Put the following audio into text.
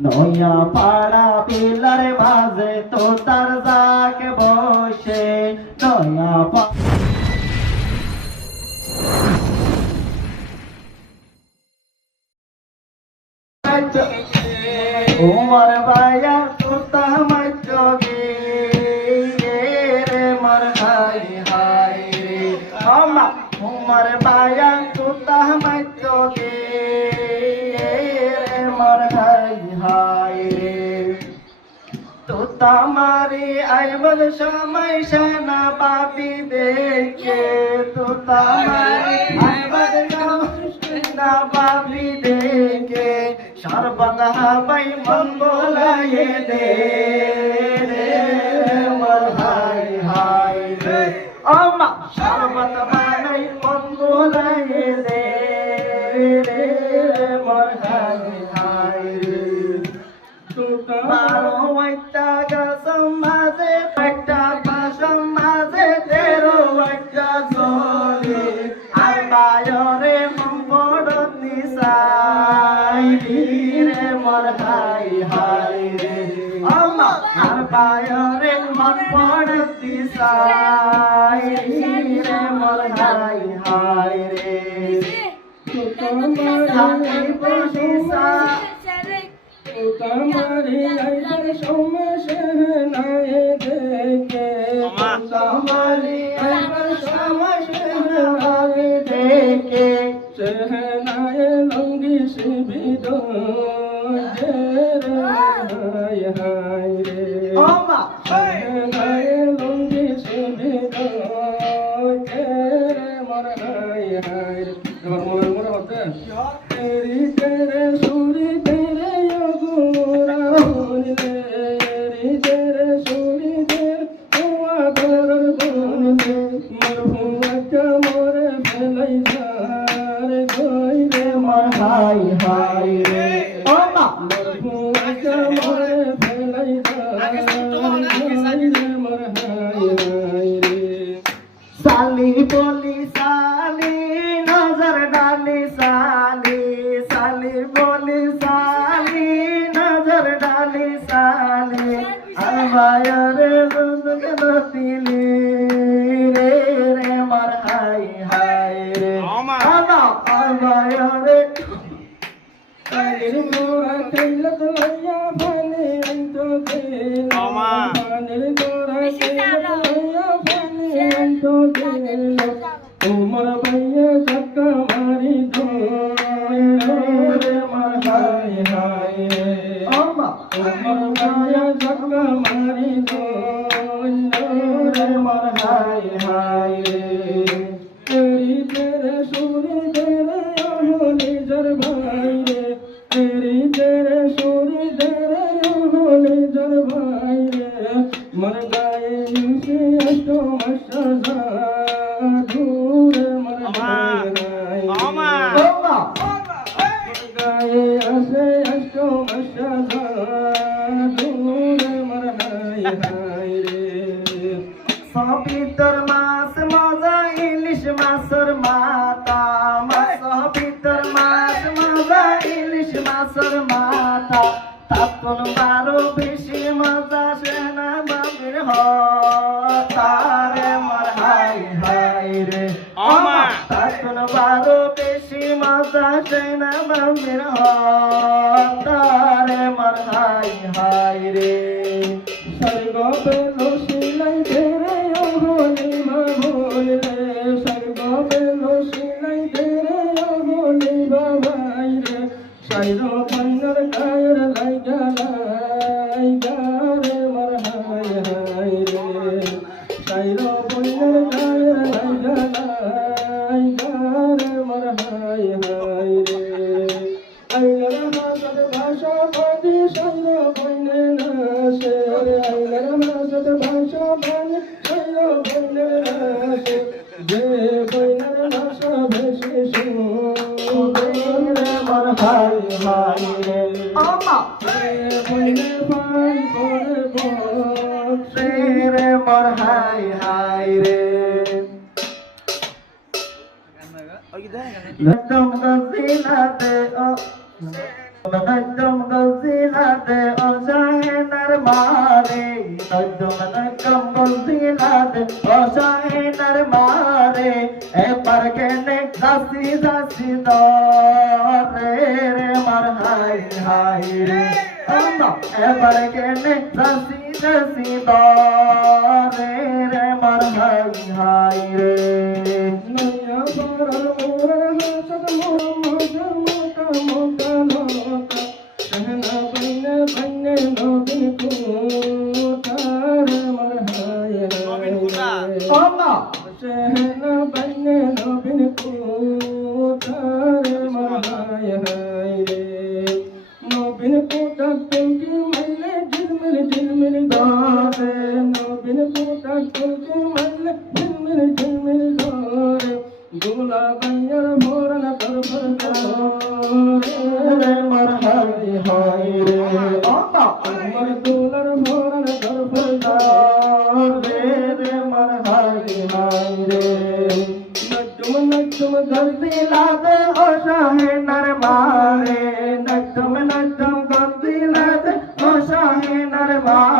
নয়া পাড়া পিলার মাঝে তো তার যাকে বসে নয়া উমর ভাইয়া তোতা মচোগে রে মর হাই হাই রে আমা উমর ভাইয়া তোতা মচোগে রে মর হাই হাই রে তোতা মারি আইবল সময় সেনা পাপি দেখে তোতা মারি আইবল সেনা পাপি দেখে শরবত হাবাই মন বোলায়ে দে রে মর হাই হাই রে আমা শরবত বানাই মন বোলায়ে দে রে মর হাই হাই রে বারো একটা গাছম মাঝে একটা বাসম মাঝে তেরো একটা জলে আর বায়রে মন পড়ত নিসাই রে মর হাই হাই রে আমা আর বায়রে মন পড়ত নিসাই রে মর হাই হাই রে জানি বসিসা তোমারি আইবার সমস্যা নাই দেখে তোমারি আইবার সমস্যা নাই দেখে সেহনায় লঙ্গি শিবিদ হাই হাই রে আমা সেহনায় লঙ্গি শিবিদ মর হাই হাই রে এবার মোরে মোরে হতে তেরি তেরে সুরি হাই হাই রে আমা মরে ফেলাই মর হাই হাই রে সালি বলি সালি নজর ডালি সালি সালি বলি সালি নজর ডালি সালি আবায়রে দিলি রে রে মর হাই হাই রে আমা আবায়রে গোরা কৈলত লইয়া পানি অন্ত দিল পানির গোরা কৈলত লইয়া পানি অন্ত দিল উমর ভাইয়া ধাক্কা মারি রে মর হাই হাই রে উমর ভাইয়া ধাক্কা মারি রে মর হাই হাই রে তেরি তেরে সুরি তেরে নিজর ভাই রে तेरी तेरे सूरी तेरे होले जर भाई रे मर गए यूसे अष्टो मशजा दूर मर गए मर गए असे अष्टो मशजा दूर मर हाय हाय रे सपितर मास मजा इलिश मासर माता सपितर मास मजा ইলিশ মাছের মাথা তাতন বারো বেশি মজা সেনা বাবির হতারে মর হাই হাই রে আমা তাতন বারো বেশি মজা সেনা বাবির হতারে মর হাই হাই রে স্বর্গ পেলো সিলাই তেরে ওহলি মাভুল রে স্বর্গ পেলো সিলাই তেরে ওহলি বাবাই রে সাইরো পন্নর গায়র লাইগা রে মর হাই হাই রে সাইরো পন্নর গায়র লাইগা রে মর হাই হাই রে আইলার হাসদ ভাষা বাদি সাইরো পন্নে নাসে আইলার হাসদ ভাষা বাদি সাইরো পন্নে নাসে যে পন্নর ভাষা বেশি শুনে মর হাই হাই রে আমা পন্নে পাই পরে বসে রে মর হাই হাই রে গতম গজিলাতে ও নজম গজিলাতে ও শাহিনার মারে নজম গজিলাতে ও শাহিনার মারে এবার কেনে দাসি দাসি দরে রে মার হাই হাই রে এবার কেনে দাসি দাসি দরে রে মার হাই হাই রে নয়া বরার মোর হাসত মোহাম্মদ মোটা মোটা লোকা সহনা বইনে বইনে নবীন কুতার মর হায় হায় আল্লাহ সহনা বইনে নবীন কুতার মর হায় হায় রে নবীন কুতার তুলকি মাইলে ঝিলমিল ঝিলমিল ধরে নবীন কুতার তুলকি মাইলে ঝিলমিল ঝিলমিল ধরে দুলা বাইয়ার ভোরন করফর করে মর হায় হায় রে আমার দুলার ভোরন করফর করে রে মর হায় হায় রে নজম নজম গজিলাতে ও শাহিনার মারে নজম নজম গজিলাতে ও শাহিনার মারে